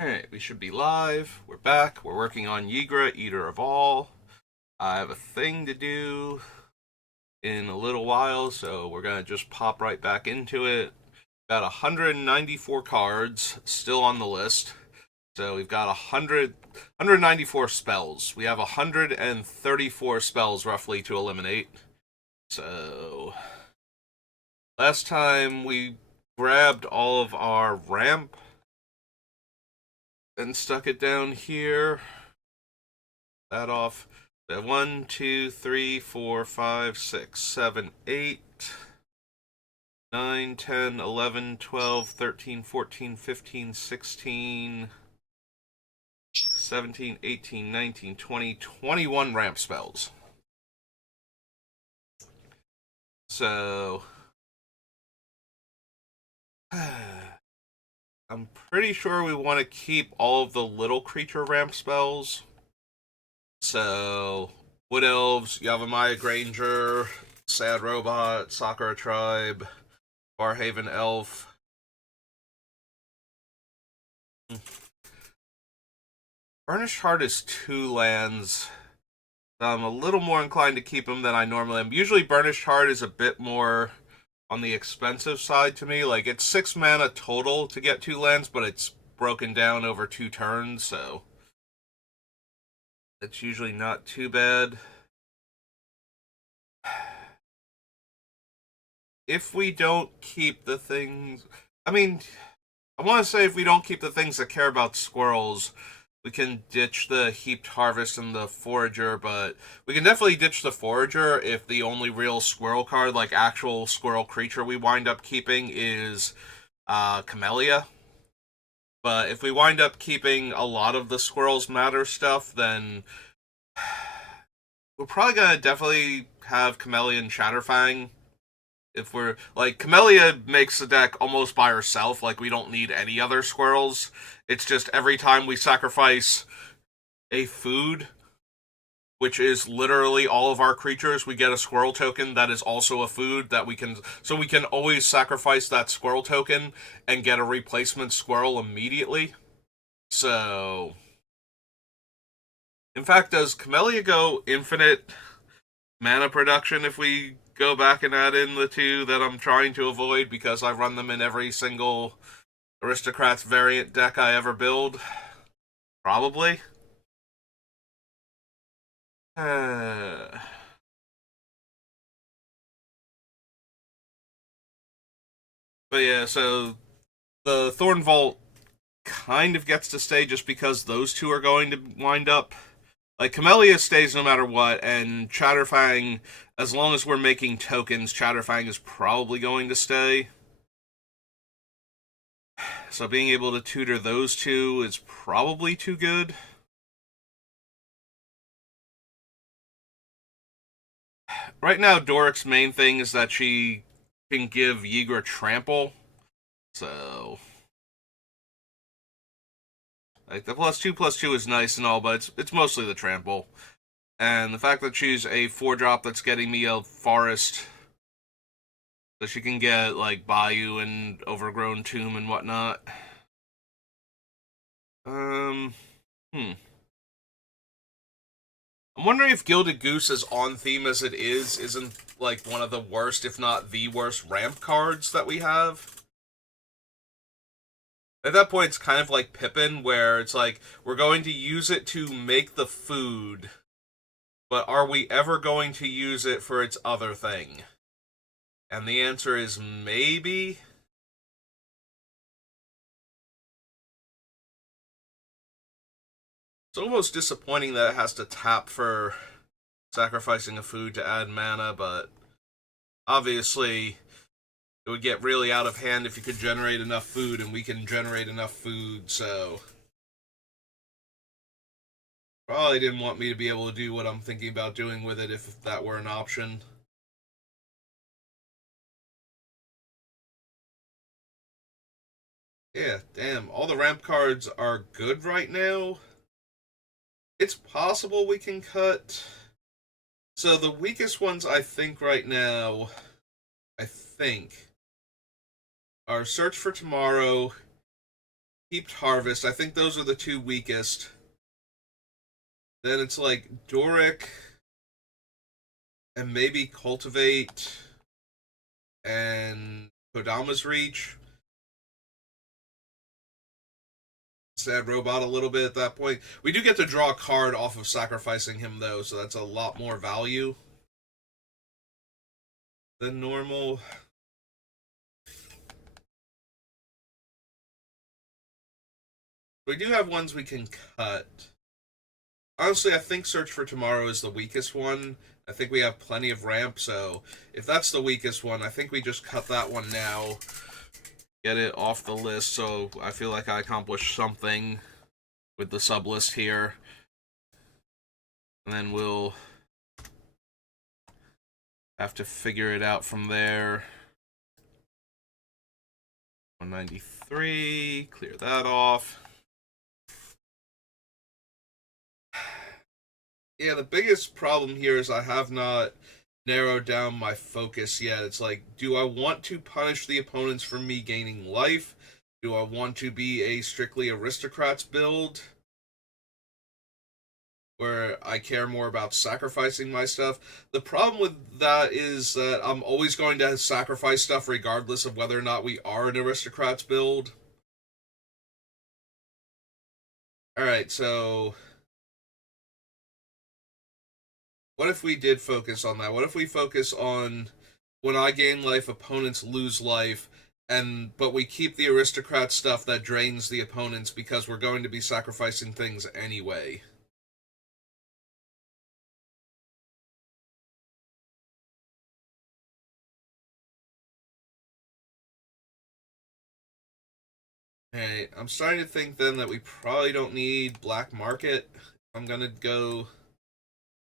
Alright, we should be live. We're back. We're working on Ygra, Eater of All. I have a thing to do in a little while, so we're going to just pop right back into it. Got 194 cards still on the list. So we've got 194 spells. We have 134 spells roughly to eliminate. So last time we grabbed all of our ramp and stuck it down here. That off. So 1, 2, 3, 4, 5, 6, 7, 8, 9, 10, 11, 12, 13, 14, 15, 16, 17, 18, 19, 20, 21 ramp spells. So I'm pretty sure we want to keep all of the little creature ramp spells. So Wood Elves, Yavimaya Granger, Sad Robot, Sakura Tribe, Barhaven Elf. Burnished Heart is 2 lands. I'm a little more inclined to keep them than I normally am. Usually Burnished Heart is a bit more on the expensive side to me. Like, it's 6 mana total to get 2 lands, but it's broken down over 2 turns, so it's usually not too bad. If we don't keep the things... I mean, I want to say if we don't keep the things that care about squirrels, we can ditch the Heaped Harvest and the Forager, but we can definitely ditch the Forager if the only real squirrel card, like actual squirrel creature we wind up keeping is Camellia. But if we wind up keeping a lot of the Squirrels Matter stuff, then we're probably gonna definitely have Camellia and Shatterfang. If we're like, Camellia makes the deck almost by herself, like we don't need any other squirrels. It's just every time we sacrifice a food, which is literally all of our creatures, we get a squirrel token that is also a food that we can, so we can always sacrifice that squirrel token and get a replacement squirrel immediately. So, in fact, does Camellia go infinite mana production if we go back and add in the 2 that I'm trying to avoid because I run them in every single Aristocrats variant deck I ever build? Probably. But yeah, so the Thorn Vault kind of gets to stay just because those 2 are going to wind up. Like, Camellia stays no matter what, and Chatterfang, as long as we're making tokens, Chatterfang is probably going to stay. So being able to tutor those 2 is probably too good. Right now, Doric's main thing is that she can give Ygra trample. So, like, the +2/+2 is nice and all, but it's mostly the trample. And the fact that she's a 4-drop that's getting me a forest, so she can get, like, Bayou and Overgrown Tomb and whatnot. Um, hmm. I'm wondering if Gilded Goose, as on theme as it is, isn't, like, one of the worst, if not the worst, ramp cards that we have. At that point, it's kind of like Pippin, where it's like, we're going to use it to make the food, but are we ever going to use it for its other thing? And the answer is maybe. It's almost disappointing that it has to tap for sacrificing a food to add mana, but obviously it would get really out of hand if you could generate enough food, and we can generate enough food, so probably didn't want me to be able to do what I'm thinking about doing with it if that were an option. Yeah, damn, all the ramp cards are good right now. It's possible we can cut. So the weakest ones I think right now, I think, are Search for Tomorrow, Heaped Harvest. I think those are the two weakest. Then it's like Doric and maybe Cultivate and Kodama's Reach. Sad Robot a little bit at that point. We do get to draw a card off of sacrificing him though, so that's a lot more value than normal. We do have ones we can cut. Honestly, I think Search for Tomorrow is the weakest one. I think we have plenty of ramp, so if that's the weakest one, I think we just cut that one now. Get it off the list, so I feel like I accomplished something with the sub list here. And then we'll have to figure it out from there. 193, clear that off. Yeah, the biggest problem here is I have not narrowed down my focus yet. It's like, do I want to punish the opponents for me gaining life? Do I want to be a strictly aristocrats build where I care more about sacrificing my stuff? The problem with that is that I'm always going to sacrifice stuff regardless of whether or not we are an aristocrats build. Alright, so what if we did focus on that? What if we focus on when I gain life, opponents lose life, but we keep the aristocrat stuff that drains the opponents because we're going to be sacrificing things anyway. Hey, I'm starting to think then that we probably don't need black market. I'm gonna go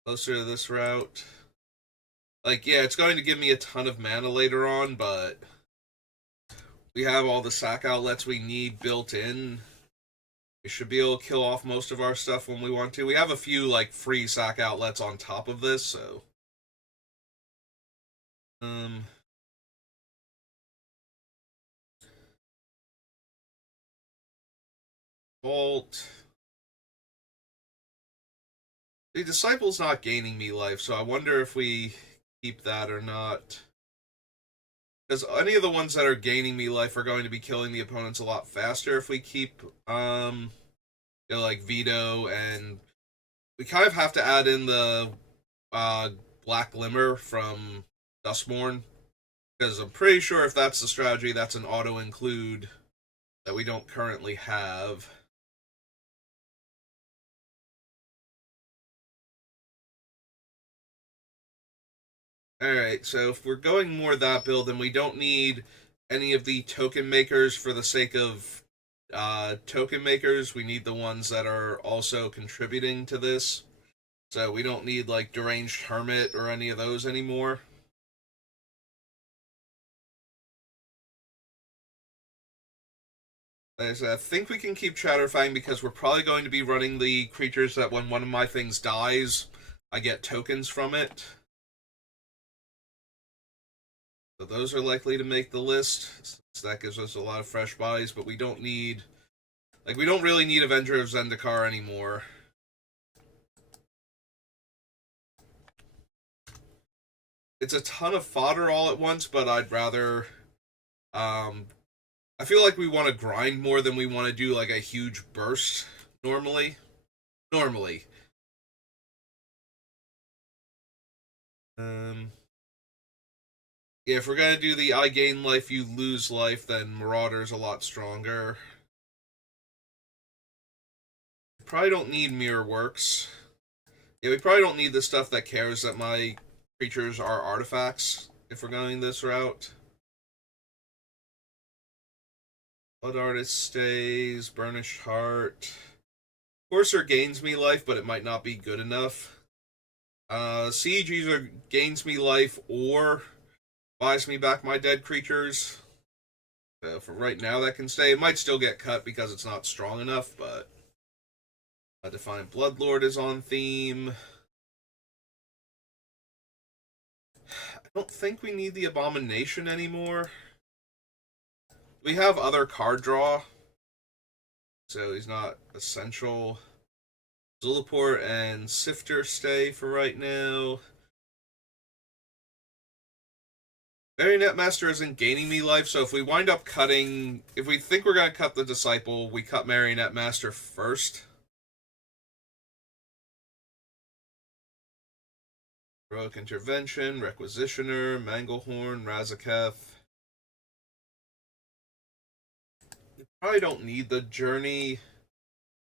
closer to this route. Like, yeah, it's going to give me a ton of mana later on, but we have all the sack outlets we need built in. We should be able to kill off most of our stuff when we want to. We have a few, like, free sack outlets on top of this, so... Vault. The Disciple's not gaining me life, so I wonder if we keep that or not. Because any of the ones that are gaining me life are going to be killing the opponents a lot faster if we keep, like Veto, and we kind of have to add in the Black Glimmer from Dustborn, because I'm pretty sure if that's the strategy, that's an auto-include that we don't currently have. Alright, so if we're going more that build, then we don't need any of the token makers for the sake of token makers. We need the ones that are also contributing to this. So we don't need, like, Deranged Hermit or any of those anymore. Like I said, I think we can keep Chatterfang because we're probably going to be running the creatures that when one of my things dies, I get tokens from it. So those are likely to make the list. So that gives us a lot of fresh bodies, but we don't need... Like, we don't really need Avenger of Zendikar anymore. It's a ton of fodder all at once, but I'd rather... I feel like we want to grind more than we want to do, like, a huge burst, normally. Yeah, if we're gonna do the I gain life, you lose life, then Marauder's a lot stronger. Probably don't need Mirror Works. Yeah, we probably don't need the stuff that cares that my creatures are artifacts if we're going this route. Blood Artist stays, Burnished Heart. Courser gains me life, but it might not be good enough. Siege either gains me life or buys me back my dead creatures. So for right now, that can stay. It might still get cut because it's not strong enough, but Defiant Bloodlord is on theme. I don't think we need the Abomination anymore. We have other card draw. so he's not essential. Zulaport and Sifter stay for right now. Marionette Master isn't gaining me life, so if we wind up cutting... If we think we're going to cut the Disciple, we cut Marionette Master first. Heroic Intervention, Requisitioner, Manglehorn, Razaketh. We probably don't need the Journey.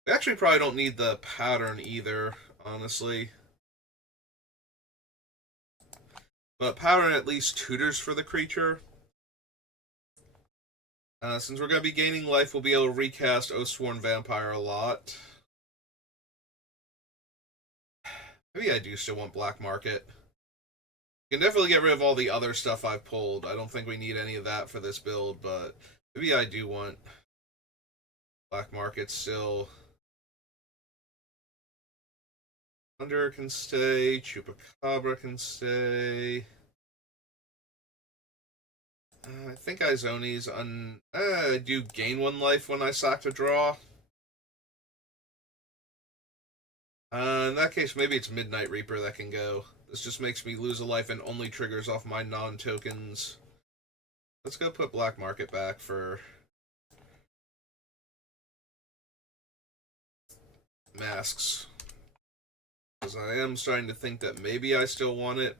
We actually probably don't need the Pattern either, honestly. But Pattern at least tutors for the creature. Since we're going to be gaining life, we'll be able to recast Oathsworn Vampire a lot. Maybe I do still want Black Market. You can definitely get rid of all the other stuff I've pulled. I don't think we need any of that for this build, but maybe I do want Black Market still. Thunder can stay. Chupacabra can stay. I think Izoni's I do gain 1 life when I sack a draw. In that case, maybe it's Midnight Reaper that can go. This just makes me lose a life and only triggers off my non-tokens. Let's go put Black Market back for masks. Because I am starting to think that maybe I still want it.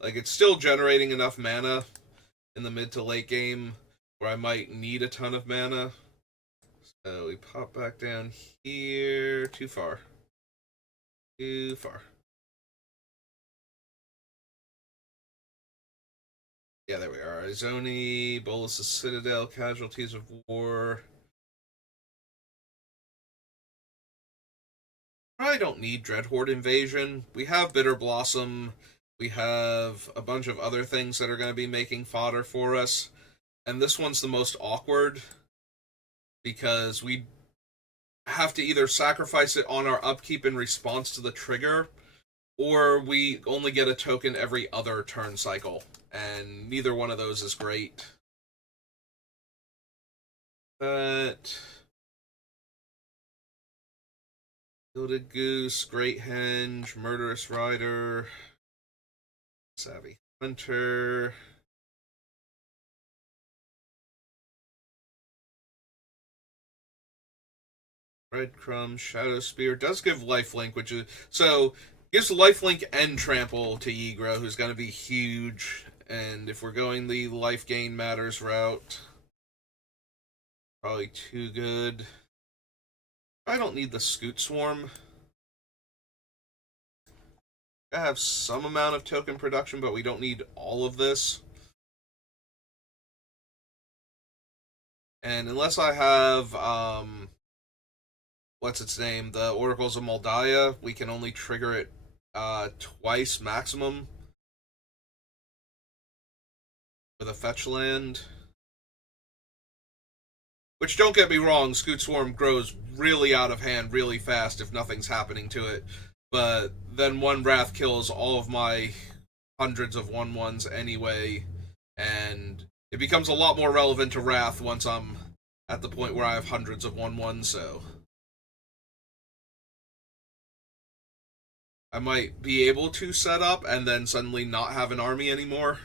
Like, it's still generating enough mana in the mid to late game where I might need a ton of mana. So we pop back down here. Too far. Too far. Yeah, there we are. Izoni, Bolas' Citadel, Casualties of War. Probably don't need Dreadhorde Invasion. We have Bitter Blossom. We have a bunch of other things that are going to be making fodder for us. And this one's the most awkward because we have to either sacrifice it on our upkeep in response to the trigger, or we only get a token every other turn cycle. And neither one of those is great. But Gilded Goose, Great Henge, Murderous Rider, Savvy Hunter. Breadcrumb, Shadow Spear does give lifelink, which is so gives lifelink and trample to Ygra, who's going to be huge. And if we're going the life gain matters route, probably too good. I don't need the Scoot Swarm. I have some amount of token production, but we don't need all of this. And unless I have what's its name? The Oracles of Moldiah, we can only trigger it twice maximum with a fetch land. Which, don't get me wrong, Scoot Swarm grows really out of hand really fast if nothing's happening to it. But then one Wrath kills all of my hundreds of 1/1s anyway, and it becomes a lot more relevant to Wrath once I'm at the point where I have hundreds of 1/1s, so I might be able to set up and then suddenly not have an army anymore.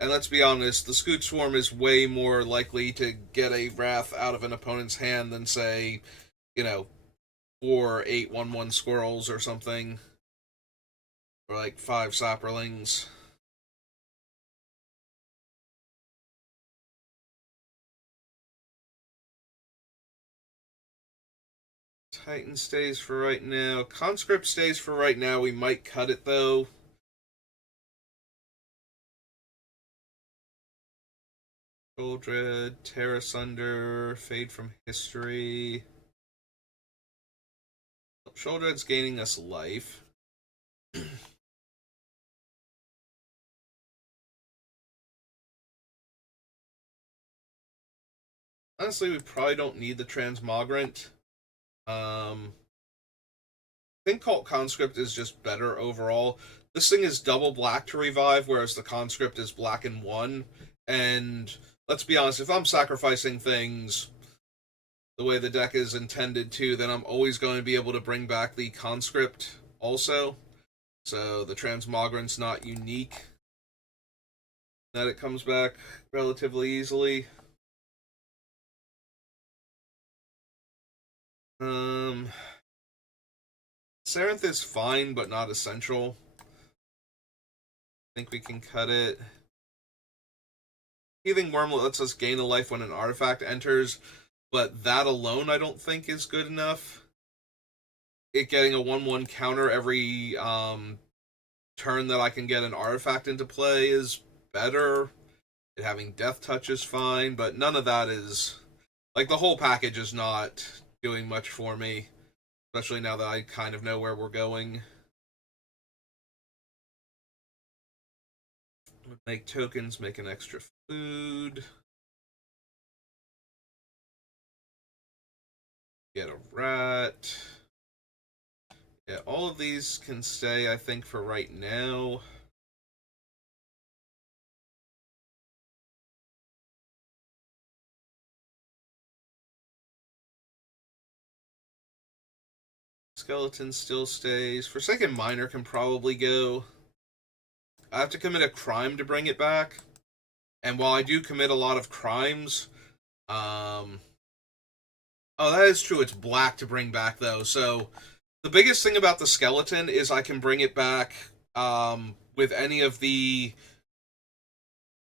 And let's be honest, the Scoot Swarm is way more likely to get a Wrath out of an opponent's hand than, say, 4 8 1/1 squirrels or something. Or like 5 sapperlings. Titan stays for right now. Conscript stays for right now. We might cut it, though. Sheoldred, Tear Asunder, Fade from History. Sheoldred's gaining us life. Honestly, we probably don't need the Transmogrant. I think Cult Conscript is just better overall. This thing is double black to revive, whereas the Conscript is black and 1. And let's be honest, if I'm sacrificing things the way the deck is intended to, then I'm always going to be able to bring back the conscript also. So the transmogrant's not unique. That it comes back relatively easily. Um, Sarenth is fine, but not essential. I think we can cut it. Healing Wormlet lets us gain a life when an artifact enters, but that alone I don't think is good enough. It getting a 1/1 counter every turn that I can get an artifact into play is better. It having Death Touch is fine, but none of that is... Like, the whole package is not doing much for me, especially now that I kind of know where we're going. Make tokens, make an extra food. Get a rat. Yeah, all of these can stay, I think, for right now. Skeleton still stays. Forsaken Miner can probably go. I have to commit a crime to bring it back. And while I do commit a lot of crimes, um... oh, that is true. It's black to bring back, though. So the biggest thing about the skeleton is I can bring it back with any of the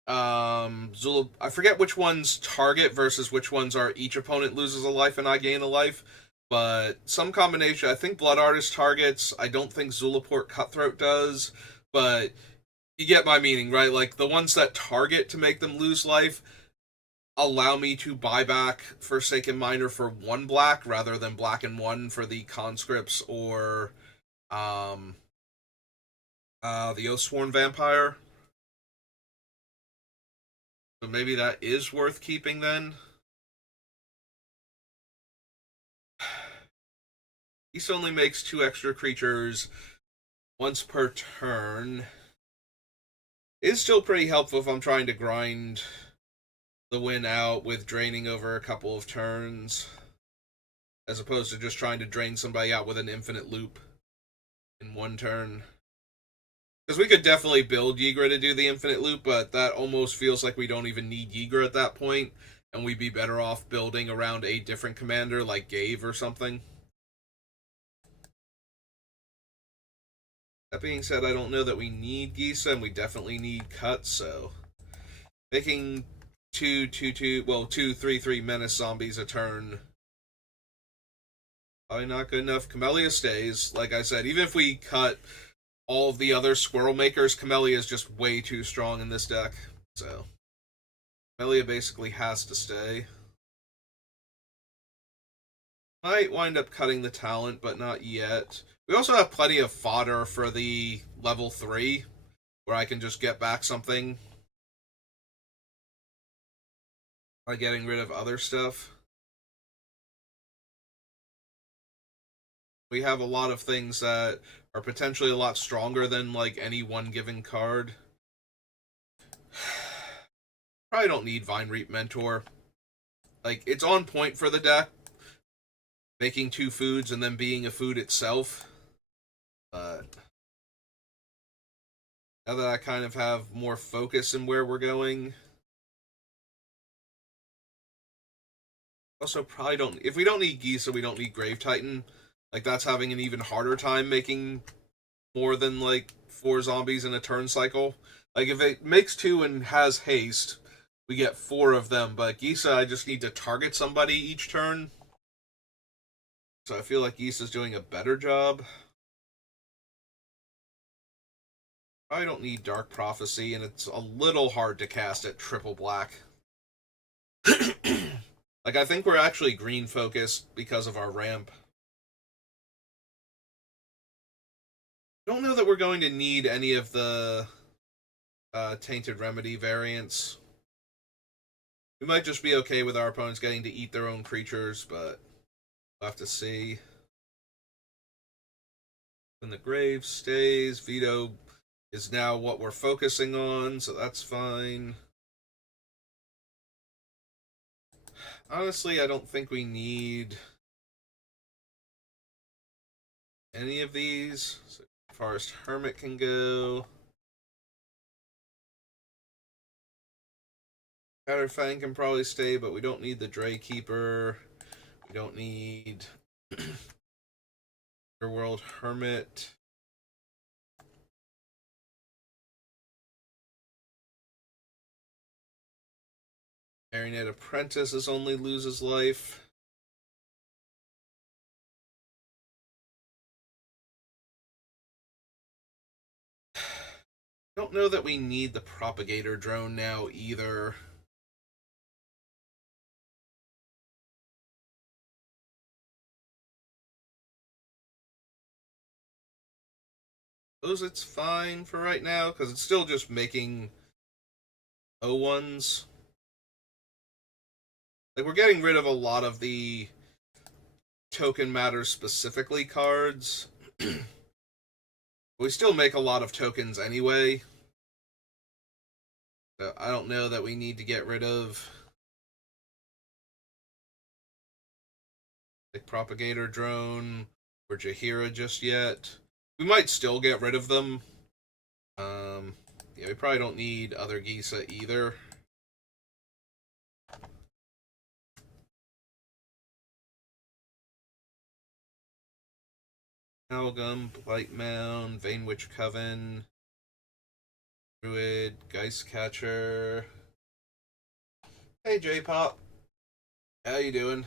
Zula. I forget which ones target versus which ones are each opponent loses a life and I gain a life. But some combination. I think Blood Artist targets. I don't think Zulaport Cutthroat does. But you get my meaning, right? Like, the ones that target to make them lose life allow me to buy back Forsaken Miner for 1 black rather than black and 1 for the conscripts or um the Oathsworn Vampire. So maybe that is worth keeping then. He only makes 2 extra creatures once per turn. It's still pretty helpful if I'm trying to grind the win out with draining over a couple of turns, as opposed to just trying to drain somebody out with an infinite loop in 1 turn. Because we could definitely build Ygra to do the infinite loop, but that almost feels like we don't even need Ygra at that point, and we'd be better off building around a different commander like Gave or something. That being said, I don't know that we need Gisa, and we definitely need Cut, so making 2/3/3 menace zombies a turn, probably not good enough. Camellia stays. Like I said, even if we cut all of the other squirrel makers, Camellia is just way too strong in this deck. So Camellia basically has to stay. Might wind up cutting the talent, but not yet. We also have plenty of fodder for the level 3, where I can just get back something by getting rid of other stuff. We have a lot of things that are potentially a lot stronger than like any one given card. Probably don't need Vine Reap Mentor. Like, it's on point for the deck, making 2 foods and then being a food itself. But now that I kind of have more focus in where we're going, also probably don't. If we don't need Gisa, we don't need Grave Titan. Like, that's having an even harder time making more than like 4 zombies in a turn cycle. Like, if it makes 2 and has haste, we get 4 of them. But Gisa, I just need to target somebody each turn. So I feel like Gisa's doing a better job. I don't need Dark Prophecy, and it's a little hard to cast at triple black. Like, I think we're actually green focused because of our ramp. Don't know that we're going to need any of the Tainted Remedy variants. We might just be okay with our opponents getting to eat their own creatures, but we'll have to see. When the grave stays, Veto is now what we're focusing on, so that's fine. Honestly, I don't think we need any of these. So Forest Hermit can go. Powderfang can probably stay, but we don't need the Dray Keeper. We don't need Underworld Hermit. Marionette Apprentice is only loses life. Don't know that we need the Propagator Drone now either. Suppose it's fine for right now, because it's still just making O1s. Like, we're getting rid of a lot of the token matter specifically cards. We still make a lot of tokens anyway. So I don't know that we need to get rid of the Propagator Drone or Jaheira just yet. We might still get rid of them. Yeah, we probably don't need other Gisa either. Amalgam, Blightmound, Veinwitch Coven, Druid, Geistcatcher. Hey, J-Pop. How you doing?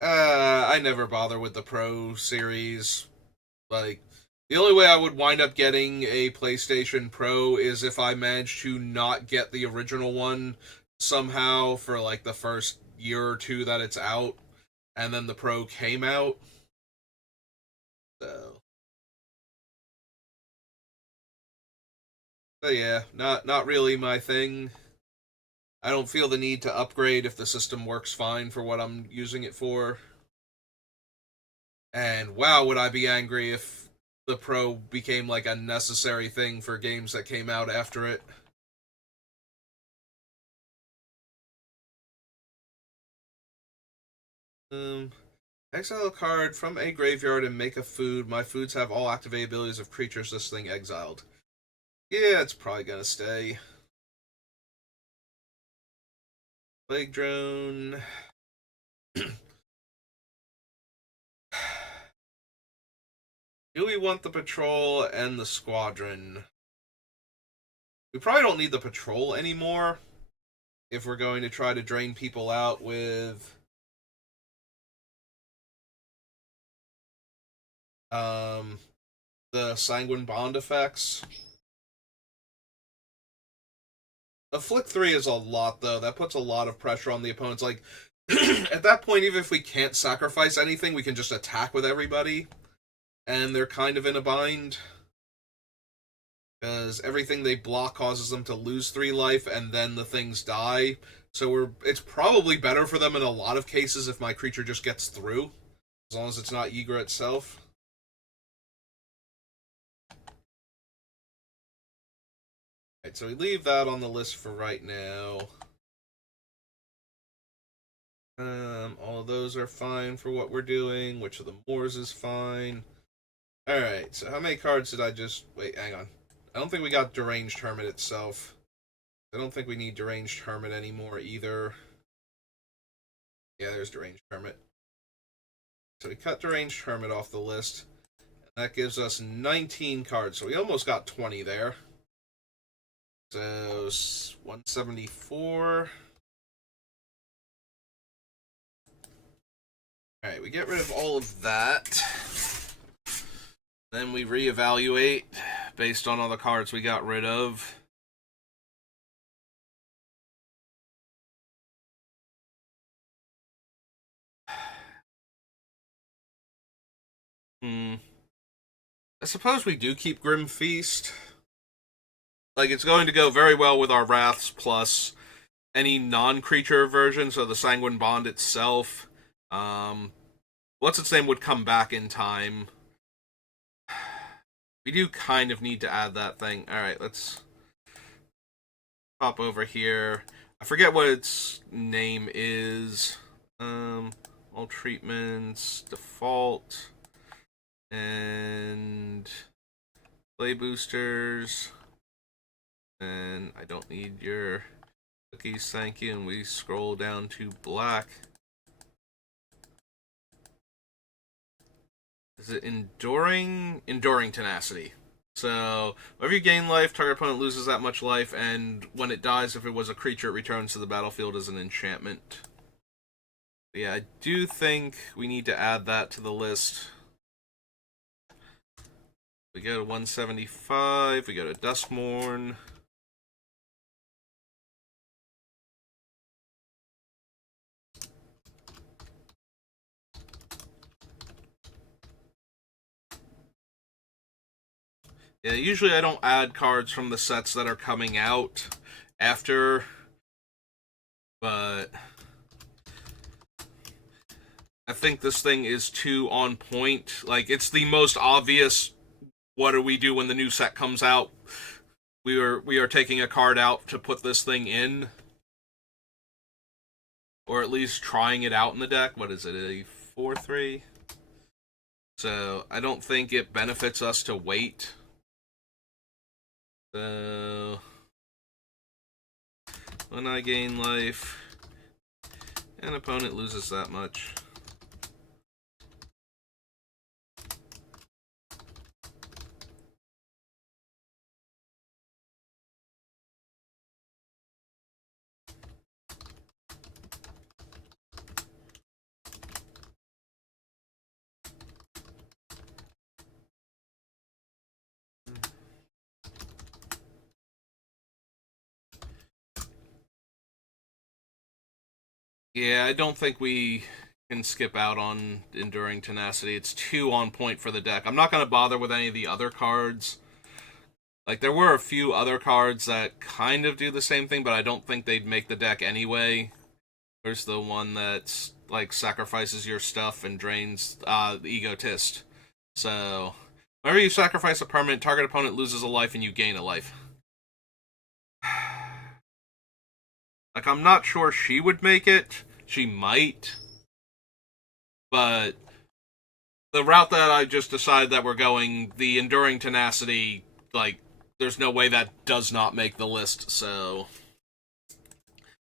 I never bother with the Pro series. Like, the only way I would wind up getting a PlayStation Pro is if I managed to not get the original one somehow for like the first year or two that it's out, and then the Pro came out. So yeah, not really my thing. I don't feel the need to upgrade if the system works fine for what I'm using it for. And wow, would I be angry if the Pro became like a necessary thing for games that came out after it. Um, Exile a card from a graveyard and make a food. My foods have all activated abilities of creatures this thing exiled. Yeah, it's probably gonna stay. Plague Drone. Do we want the patrol and the squadron? We probably don't need the patrol anymore if we're going to try to drain people out with the Sanguine Bond effects. Afflict 3 is a lot, though. That puts a lot of pressure on the opponents. Like, at that point, even if we can't sacrifice anything, we can just attack with everybody. And they're kind of in a bind. Because everything they block causes them to lose 3 life, and then the things die. So it's probably better for them in a lot of cases if my creature just gets through. As long as it's not Ygra itself. Alright, so we leave that on the list for right now. All of those are fine for what we're doing. Which of the Moors is fine. Alright, so how many cards did I just... Wait, hang on. I don't think we got Deranged Hermit itself. I don't think we need Deranged Hermit anymore either. Yeah, there's Deranged Hermit. So we cut Deranged Hermit off the list. And that gives us 19 cards. So we almost got 20 there. So 174. Alright, we get rid of all of that. Then we reevaluate based on all the cards we got rid of. I suppose we do keep Grim Feast. Like, it's going to go very well with our Wraths plus any non-creature version, so the Sanguine Bond itself. What's its name would come back in time. We do kind of need to add that thing. Alright, let's hop over here. I forget what its name is. All treatments, default, and play boosters. And I don't need your cookies, thank you. And we scroll down to black. Is it enduring? Enduring tenacity. So, whenever you gain life, target opponent loses that much life, and when it dies, if it was a creature, it returns to the battlefield as an enchantment. Yeah, I do think we need to add that to the list. We go to 175, we go to Duskmourn. Yeah, usually I don't add cards from the sets that are coming out after, but I think this thing is too on point. Like, it's the most obvious, what do we do when the new set comes out? We are taking a card out to put this thing in, or at least trying it out in the deck. What is it, a 4/3? So I don't think it benefits us to wait. So when I gain life, an opponent loses that much. Yeah, I don't think we can skip out on Enduring Tenacity. It's too on point for the deck. I'm not going to bother with any of the other cards. Like, there were a few other cards that kind of do the same thing, but I don't think they'd make the deck anyway. There's the one that's, like, sacrifices your stuff and drains the Egotist. So, whenever you sacrifice a permanent, target opponent loses a life and you gain a life. Like, I'm not sure she would make it. She might. But the route that I just decided that we're going, the Enduring Tenacity, like, there's no way that does not make the list, so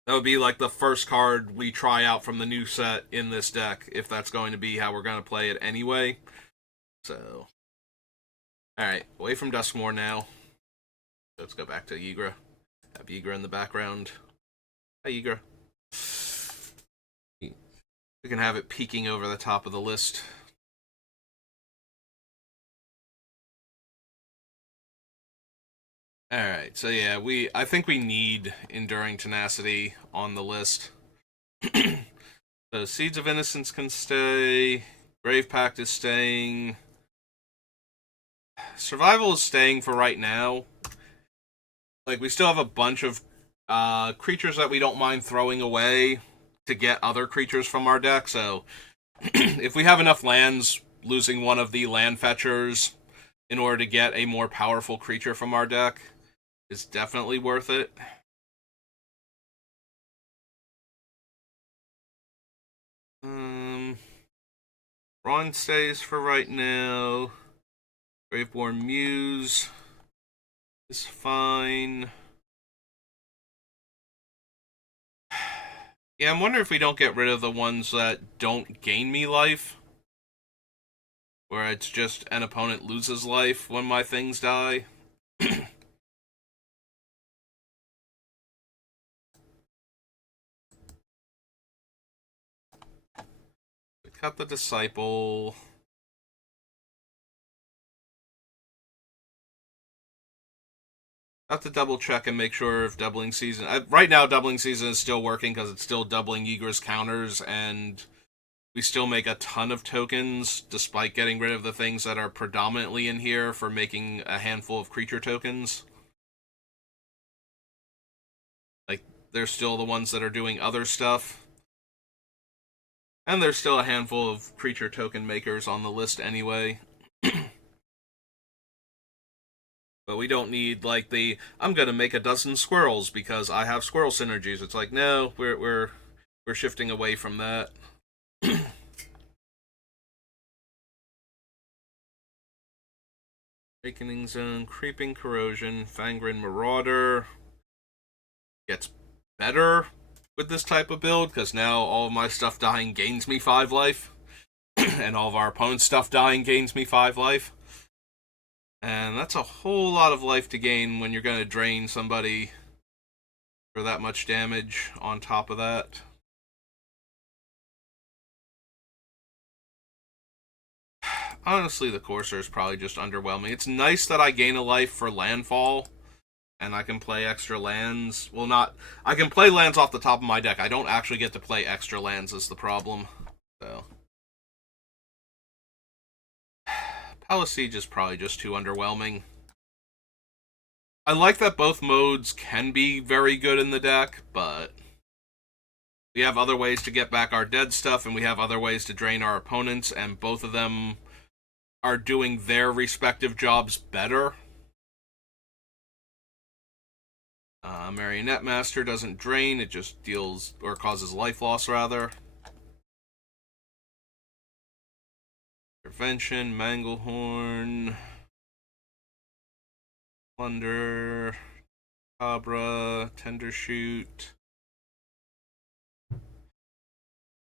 that would be like the first card we try out from the new set in this deck, if that's going to be how we're going to play it anyway. So, alright, away from Duskmourn now. Let's go back to Ygra. Have Ygra in the background. Hi, Ygra. We can have it peeking over the top of the list. Alright, so yeah, I think we need Enduring Tenacity on the list. So Seeds of Innocence can stay. Grave Pact is staying. Survival is staying for right now. Like, we still have a bunch of creatures that we don't mind throwing away to get other creatures from our deck, so if we have enough lands, losing one of the land fetchers in order to get a more powerful creature from our deck is definitely worth it. Ron stays for right now. Graveborn Muse is fine. Yeah, I'm wondering if we don't get rid of the ones that don't gain me life. Where it's just an opponent loses life when my things die. We cut the Disciple. I have to double check and make sure if Doubling Season... right now, Doubling Season is still working because it's still doubling Ygra's counters, and we still make a ton of tokens, despite getting rid of the things that are predominantly in here for making a handful of creature tokens. Like, there's still the ones that are doing other stuff. And there's still a handful of creature token makers on the list anyway. But we don't need like the I'm gonna make a dozen squirrels because I have squirrel synergies. It's like no, we're shifting away from that. Awakening Zone, Creeping Corrosion, Fangren Marauder gets better with this type of build because now all of my stuff dying gains me 5 life, and all of our opponent's stuff dying gains me 5 life. And that's a whole lot of life to gain when you're going to drain somebody for that much damage on top of that. Honestly, the Courser is probably just underwhelming. It's nice that I gain a life for landfall, and I can play extra lands. Well, not... I can play lands off the top of my deck. I don't actually get to play extra lands is the problem. So... Palace Siege is probably just too underwhelming. I like that both modes can be very good in the deck, but... we have other ways to get back our dead stuff, and we have other ways to drain our opponents, and both of them are doing their respective jobs better. Marionette Master doesn't drain, it just deals, or causes life loss, rather. Intervention, Manglehorn, Plunder, Cabra, Tender Shoot.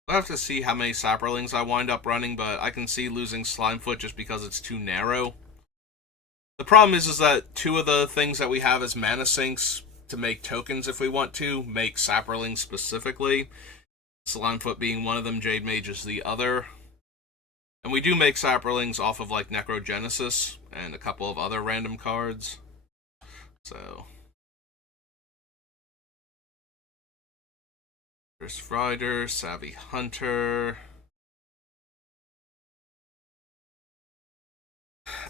I'll have to see how many Saprolings I wind up running, but I can see losing Slimefoot just because it's too narrow. The problem is that 2 of the things that we have as mana sinks to make tokens if we want to make Saprolings specifically. Slimefoot being one of them, Jade Mage is the other. And we do make Saprolings off of like Necrogenesis and a couple of other random cards. So... First Rider, Savvy Hunter.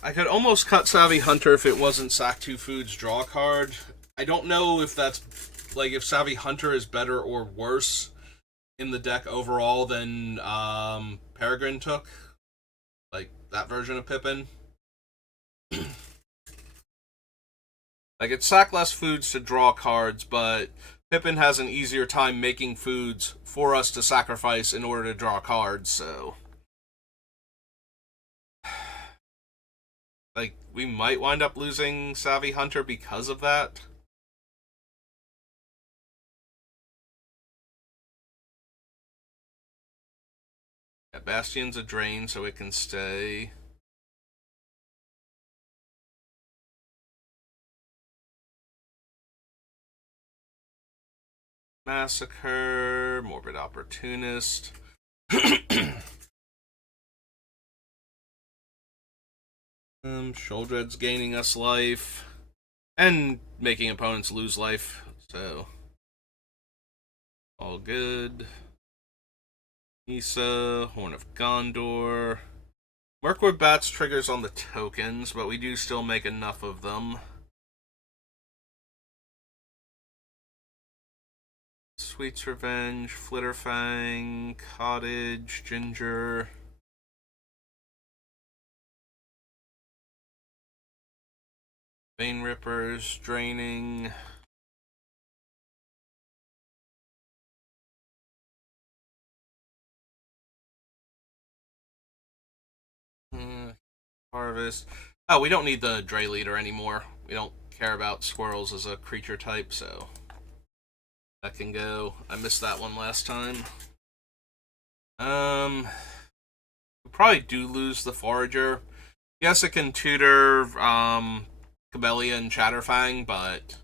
I could almost cut Savvy Hunter if it wasn't Sack 2 Foods draw card. I don't know if that's... like, if Savvy Hunter is better or worse in the deck overall than Peregrine took. Like, that version of Pippin. Like, it's sack less foods to draw cards, but Pippin has an easier time making foods for us to sacrifice in order to draw cards, so... like, we might wind up losing Savvy Hunter because of that. Yeah, Bastion's a drain, so it can stay. Massacre, Morbid Opportunist. Sholdred's gaining us life. And making opponents lose life, so... all good. Nissa, Horn of Gondor. Mirkwood Bats triggers on the tokens, but we do still make enough of them. Sweet's Revenge, Flitterfang, Cottage, Ginger. Vein Rippers, Draining. Harvest. Oh, we don't need the Dray Leader anymore. We don't care about squirrels as a creature type, so that can go. I missed that one last time. We probably do lose the Forager. Yes, it can tutor Cabelia and Chatterfang, but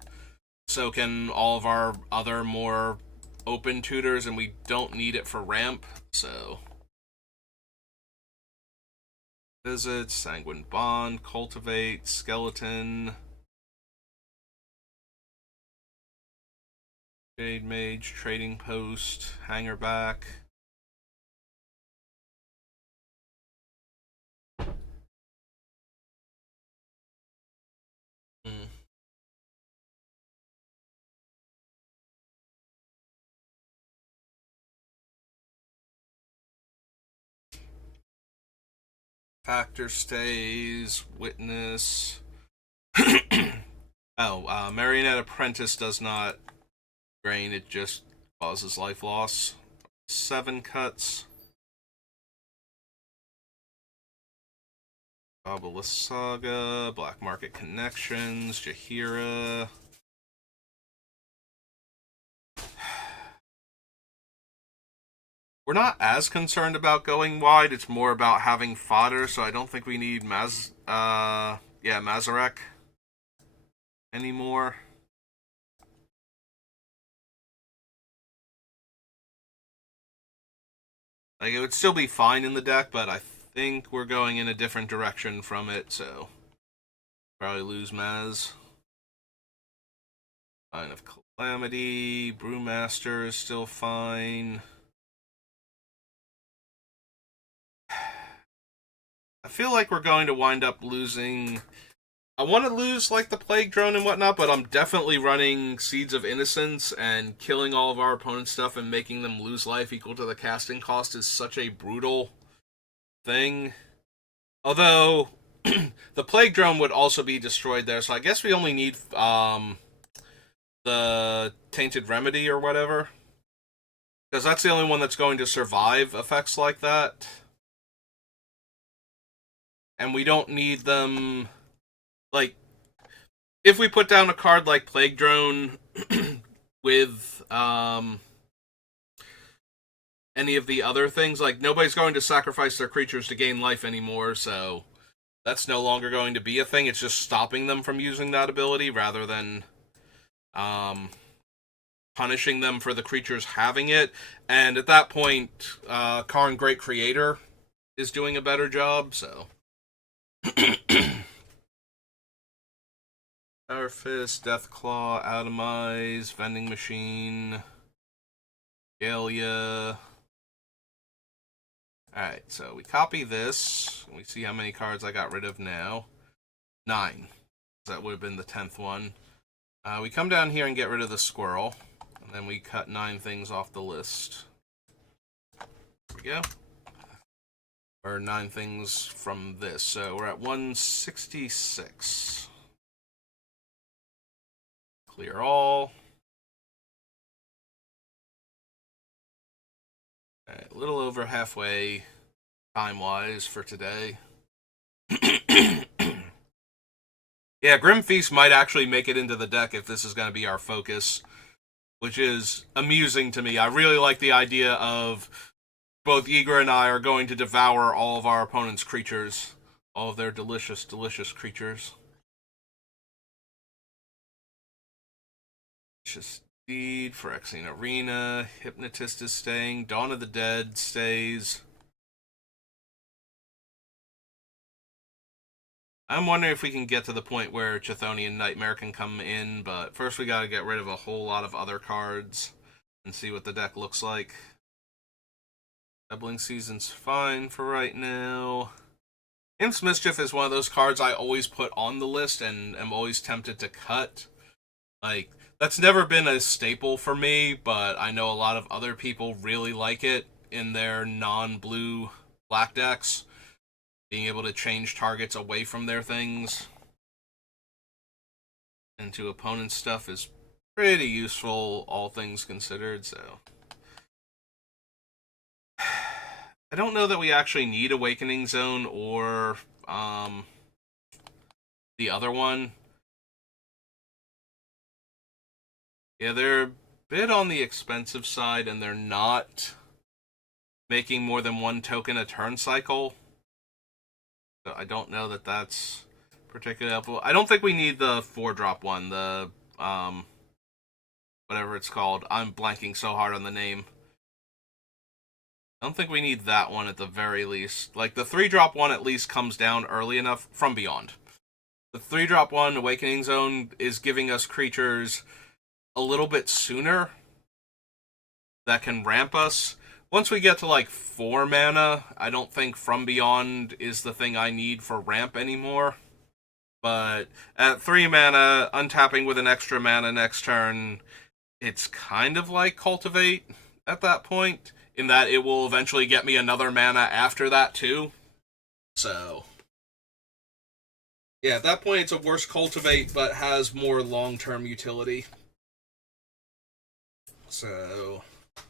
so can all of our other more open tutors, and we don't need it for ramp, so... Visit, Sanguine Bond, Cultivate, Skeleton, Jade Mage, Trading Post, Hangerback. Factor stays, Witness, Oh, Marionette Apprentice does not drain, it just causes life loss. 7 cuts. Obelisk Saga, Black Market Connections, Jaheira. We're not as concerned about going wide. It's more about having fodder, so I don't think we need Mazarek anymore. Like, it would still be fine in the deck, but I think we're going in a different direction from it, so probably lose Maz. Line of Calamity, Brewmaster is still fine. I feel like we're going to wind up losing. I want to lose like the Plague Drone and whatnot, but I'm definitely running Seeds of Innocence, and killing all of our opponent's stuff and making them lose life equal to the casting cost is such a brutal thing. Although the Plague Drone would also be destroyed there, so I guess we only need the Tainted Remedy or whatever, because that's the only one that's going to survive effects like that. And we don't need them. Like, if we put down a card like Plague Drone with any of the other things, like, nobody's going to sacrifice their creatures to gain life anymore, so that's no longer going to be a thing. It's just stopping them from using that ability rather than punishing them for the creatures having it. And at that point, Karn Great Creator is doing a better job, so. Power Fist, Deathclaw, Atomize, Vending Machine, Galia. Alright, so we copy this. We see how many cards I got rid of now. 9. That would have been the 10th one. We come down here and get rid of the squirrel. And then we cut 9 things off the list. There we go. Or 9 things from this. So we're at 166. Clear all. Alright, a little over halfway time-wise for today. Yeah, Grim Feast might actually make it into the deck if this is going to be our focus, which is amusing to me. I really like the idea of both Ygra and I are going to devour all of our opponent's creatures. All of their delicious, delicious creatures. Just Speed, Phyrexian Arena, Hypnotist is staying, Dawn of the Dead stays. I'm wondering if we can get to the point where Chthonian Nightmare can come in, but first we gotta get rid of a whole lot of other cards and see what the deck looks like. Doubling Season's fine for right now. Imp's Mischief is one of those cards I always put on the list and am always tempted to cut. Like, that's never been a staple for me, but I know a lot of other people really like it in their non-blue black decks. Being able to change targets away from their things into opponent's stuff is pretty useful, all things considered, so. I don't know that we actually need Awakening Zone or the other one. Yeah, they're a bit on the expensive side, and they're not making more than 1 token a turn cycle. So I don't know that that's particularly helpful. I don't think we need the 4-drop one, the whatever it's called. I'm blanking so hard on the name. I don't think we need that one at the very least. Like, the 3-drop one at least comes down early enough from Beyond. The 3-drop one, Awakening Zone, is giving us creatures a little bit sooner that can ramp us. Once we get to like 4 mana, I don't think From Beyond is the thing I need for ramp anymore. But at 3 mana, untapping with an extra mana next turn, it's kind of like Cultivate at that point, in that it will eventually get me another mana after that too. So, Yeah, at that point it's a worse cultivate, but has more long-term utility. So I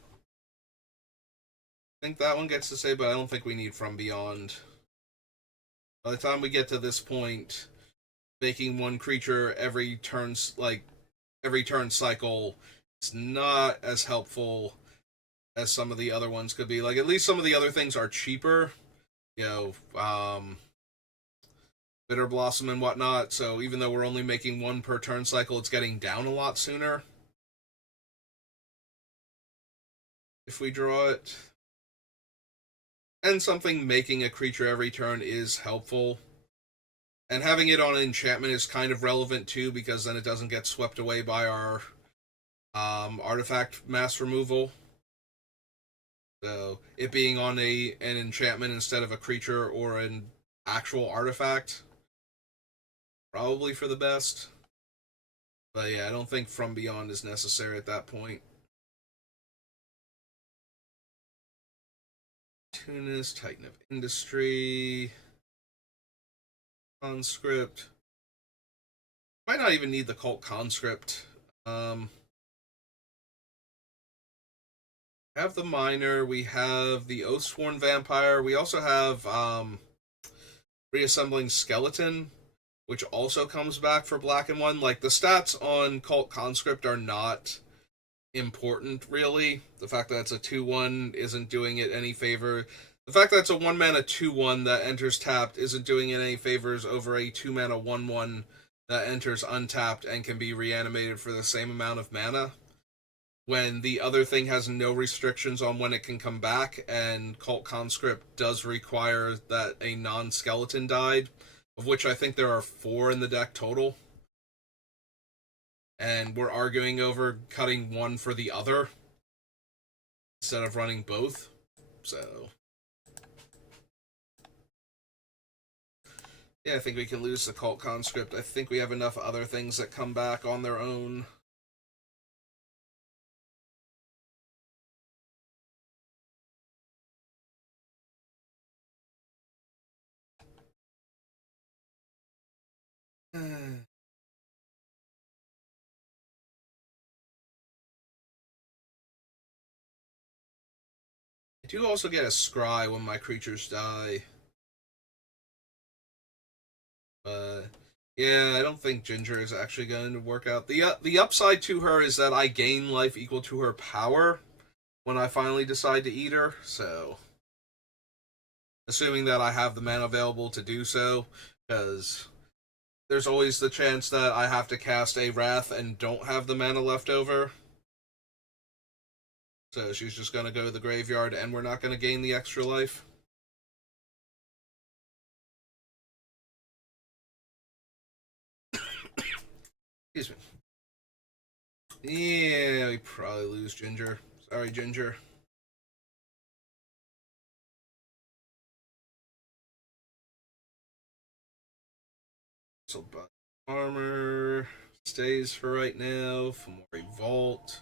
think that one gets to say, but I don't think we need From Beyond. By the time we get to this point, making one creature every turn cycle is not as helpful as some of the other ones could be. Like, at least some of the other things are cheaper, you know, Bitter Blossom and whatnot. So even though we're only making one per turn cycle, it's getting down a lot sooner if we draw it. And something making a creature every turn is helpful. And having it on enchantment is kind of relevant too, because then it doesn't get swept away by our artifact mass removal. So it being on an enchantment instead of a creature or an actual artifact, probably for the best. But yeah, I don't think From Beyond is necessary at that point. Tunis, Titan of Industry, Conscript. Might not even need the Cult Conscript. Have the Miner. We have the Oathsworn Vampire. We also have Reassembling Skeleton, which also comes back for black and one. Like, the stats on Cult Conscript are not important, really. The fact that it's a 2-1 isn't doing it any favor. The fact that it's a 1 mana 2-1 that enters tapped isn't doing it any favors over a 2 mana 1-1 that enters untapped and can be reanimated for the same amount of mana. When the other thing has no restrictions on when it can come back, and Cult Conscript does require that a non-skeleton died, of which I think there are 4 in the deck total. And we're arguing over cutting one for the other instead of running both. So yeah, I think we can lose the Cult Conscript. I think we have enough other things that come back on their own. I do also get a scry when my creatures die. Yeah, I don't think Ginger is actually going to work out. The upside to her is that I gain life equal to her power when I finally decide to eat her. So, assuming that I have the mana available to do so, because there's always the chance that I have to cast a Wrath and don't have the mana left over. So she's just going to go to the graveyard and we're not going to gain the extra life. Excuse me. Yeah, we probably lose Ginger. Sorry, Ginger. So, armor stays for right now. Fomori Vault.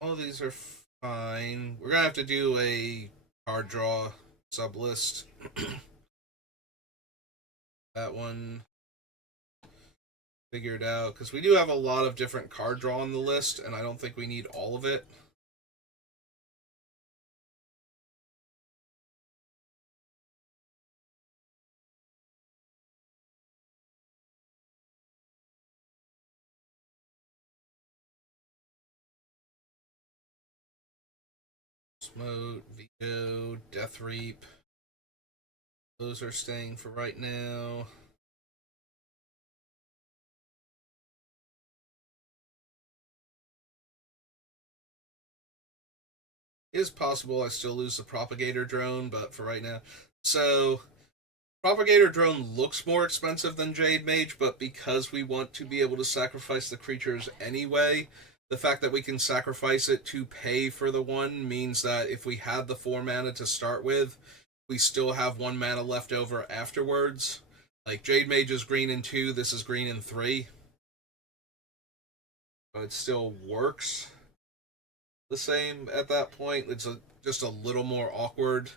All these are fine. We're gonna have to do a card draw sub list. That one figured out, because we do have a lot of different card draw on the list, and I don't think we need all of it. Smote, Vigo, Death Reap. Those are staying for right now. It is possible I still lose the Propagator Drone, but for right now. So, Propagator Drone looks more expensive than Jade Mage, but because we want to be able to sacrifice the creatures anyway, The fact that we can sacrifice it to pay for the one means that if we had the 4 mana to start with, we still have 1 mana left over afterwards. Like Jade Mage is green in 2, this is green in 3. So it still works the same at that point. It's just a little more awkward.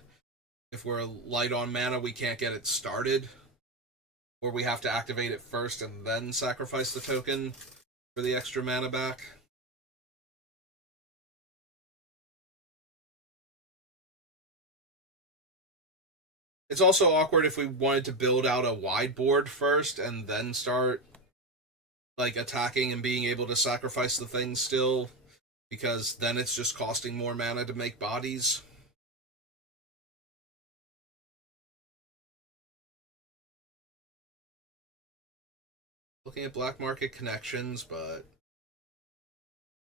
If we're light on mana, we can't get it started. Or we have to activate it first and then sacrifice the token for the extra mana back. It's also awkward if we wanted to build out a wide board first and then start like attacking and being able to sacrifice the things still, because then it's just costing more mana to make bodies. Looking at black market connections, but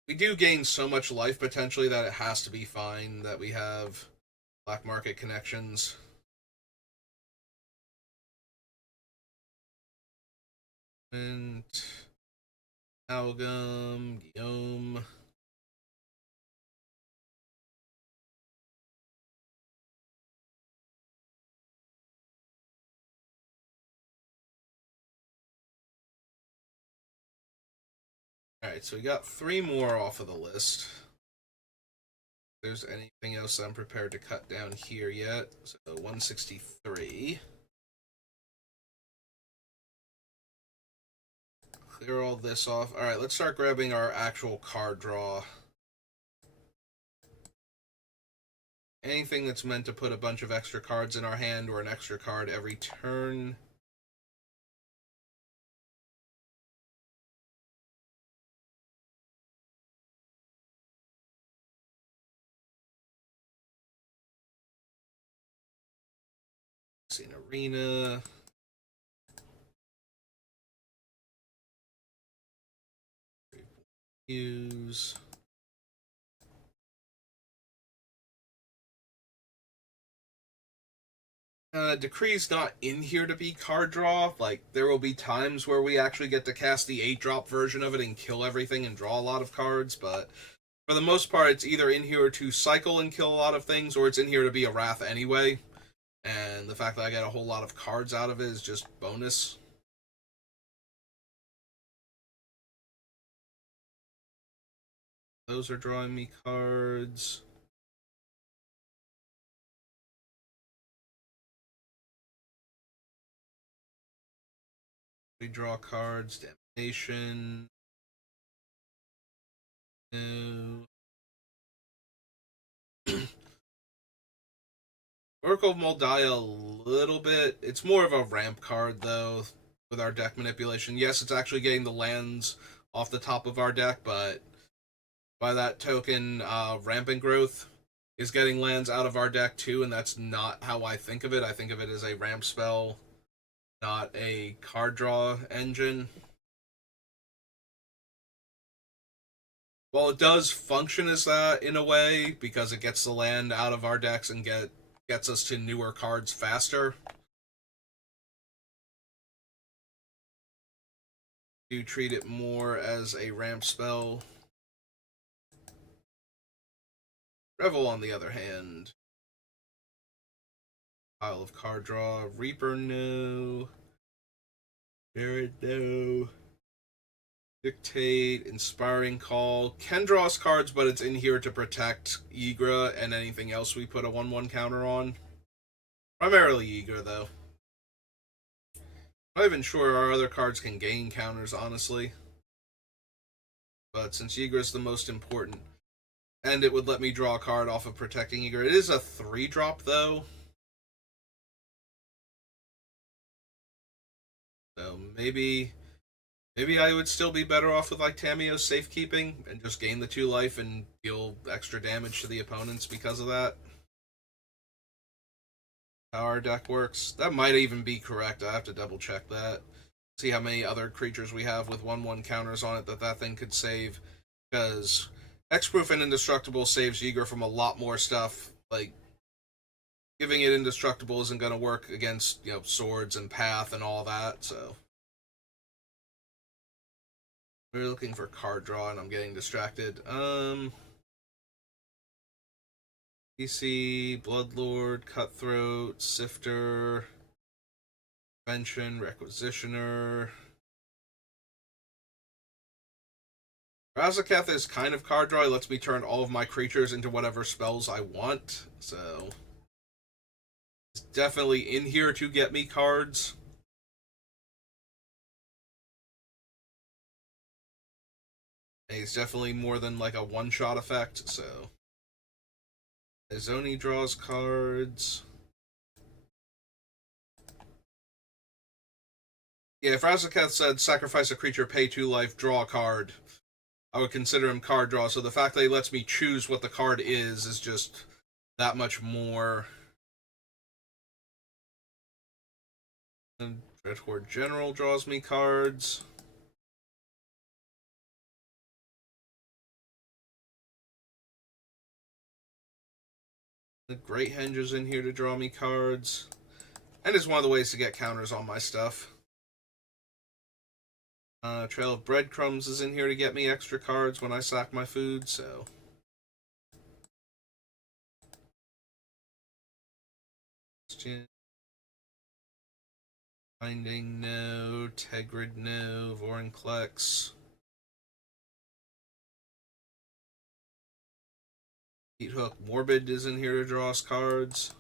we do gain so much life potentially that it has to be fine that we have black market connections. And Algum, Guillaume. Alright, so we got 3 more off of the list. If there's anything else I'm prepared to cut down here yet. So 163. Clear all this off. Alright, let's start grabbing our actual card draw. Anything that's meant to put a bunch of extra cards in our hand or an extra card every turn. See an arena. Use. Decree's not in here to be card draw. Like, there will be times where we actually get to cast the 8-drop version of it and kill everything and draw a lot of cards, but for the most part, it's either in here to cycle and kill a lot of things, or it's in here to be a Wrath anyway. And the fact that I get a whole lot of cards out of it is just bonus. Those are drawing me cards. We draw cards. Damnation. No. Oracle of Moldiah a little bit. It's more of a ramp card, though, with our deck manipulation. Yes, it's actually getting the lands off the top of our deck, but by that token, Rampant Growth is getting lands out of our deck, too, and that's not how I think of it. I think of it as a ramp spell, not a card draw engine. Well, it does function as that in a way, because it gets the land out of our decks and gets us to newer cards faster. Do treat it more as a ramp spell. Revel, on the other hand, pile of card draw. Reaper, no. Jared, no. Dictate, Inspiring Call. Can draw us cards, but it's in here to protect Ygra and anything else we put a 1/1 counter on. Primarily Ygra, though. I'm not even sure our other cards can gain counters, honestly. But since Ygra's the most important, and it would let me draw a card off of protecting Ygra. It is a 3-drop, though. So maybe I would still be better off with like Tamiyo's Safekeeping and just gain the 2 life and deal extra damage to the opponents because of that. How our deck works. That might even be correct. I have to double check that. See how many other creatures we have with 1/1 counters on it that thing could save. Because Hexproof and Indestructible saves Ygra from a lot more stuff. Like, giving it Indestructible isn't going to work against, swords and path and all that, so. We're looking for card draw, and I'm getting distracted. PC, Bloodlord, Cutthroat, Sifter, Prevention, Requisitioner. Razaketh is kind of card draw. It lets me turn all of my creatures into whatever spells I want, so it's definitely in here to get me cards. And it's definitely more than like a one-shot effect, so Izoni draws cards. Yeah, if Razaketh said sacrifice a creature, pay 2 life, draw a card, I would consider him card draw. So the fact that he lets me choose what the card is just that much more. And Dreadhorde General draws me cards. The Great Henge is in here to draw me cards. And it's one of the ways to get counters on my stuff. Trail of Breadcrumbs is in here to get me extra cards when I sack my food, so. Binding, no. Tegrid, no. Vorinclex. Heathook Morbid is in here to draw us cards.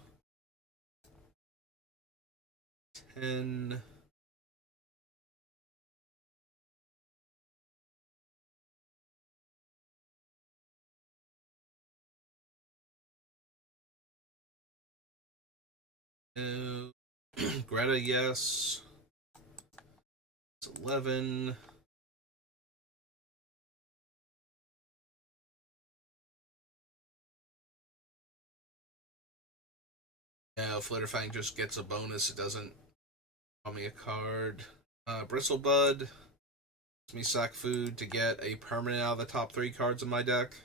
10. No. Greta, yes. It's 11. Yeah, Flitterfang just gets a bonus. It doesn't draw me a card. Bristlebud. Lets me sack food to get a permanent out of the top 3 cards in my deck.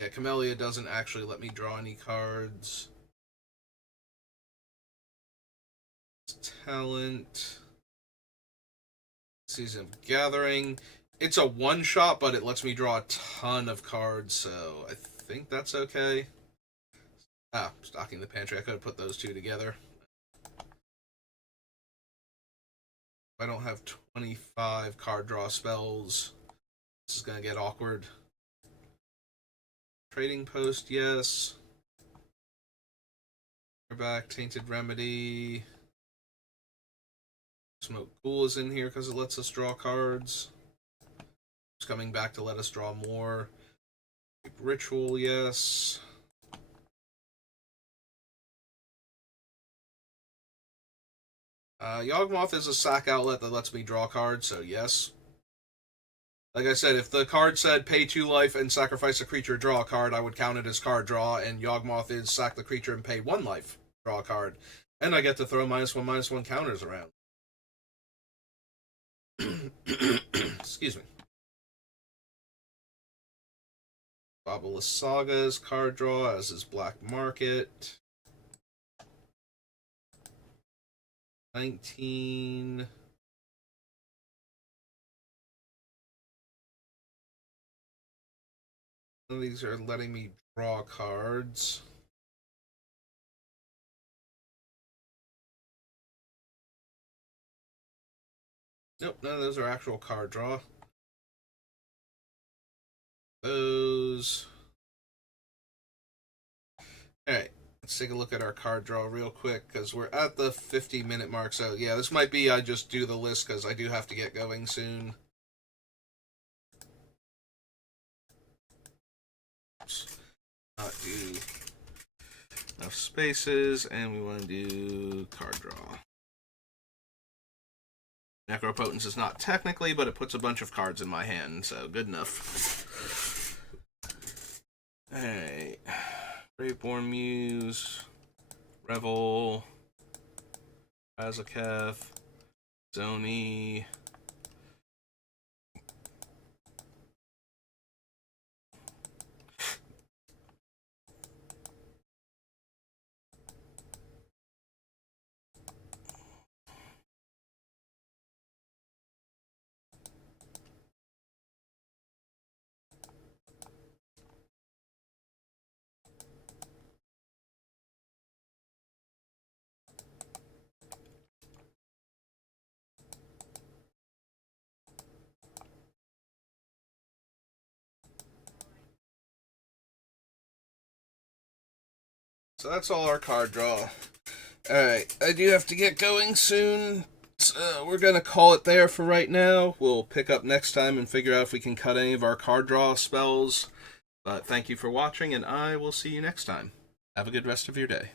Yeah, Camellia doesn't actually let me draw any cards. Talent. Season of Gathering. It's a one-shot, but it lets me draw a ton of cards, so I think that's okay. Stocking the Pantry. I could have put those two together. I don't have 25 card draw spells. This is going to get awkward. Trading Post, yes. Back, Tainted Remedy. Smoke Ghoul is in here because it lets us draw cards. It's coming back to let us draw more. Ritual, yes. Yawgmoth is a sack outlet that lets me draw cards, so yes. Like I said, if the card said pay 2 life and sacrifice a creature, draw a card, I would count it as card draw, and Yawgmoth is sack the creature and pay 1 life, draw a card. And I get to throw -1/-1 counters around. Excuse me. Bobulus Saga's card draw, as is Black Market. 19. These are letting me draw cards. Nope, none of those are actual card draw. Those. Alright, let's take a look at our card draw real quick, because we're at the 50-minute mark, so yeah, this might be I just do the list, because I do have to get going soon. Not do enough spaces, and we want to do card draw. Necropotence is not technically, but it puts a bunch of cards in my hand, so good enough. Alright. Graveborn Muse, Revel, Razaketh, Zoni. So that's all our card draw. Alright, I do have to get going soon. So we're going to call it there for right now. We'll pick up next time and figure out if we can cut any of our card draw spells. But thank you for watching, and I will see you next time. Have a good rest of your day.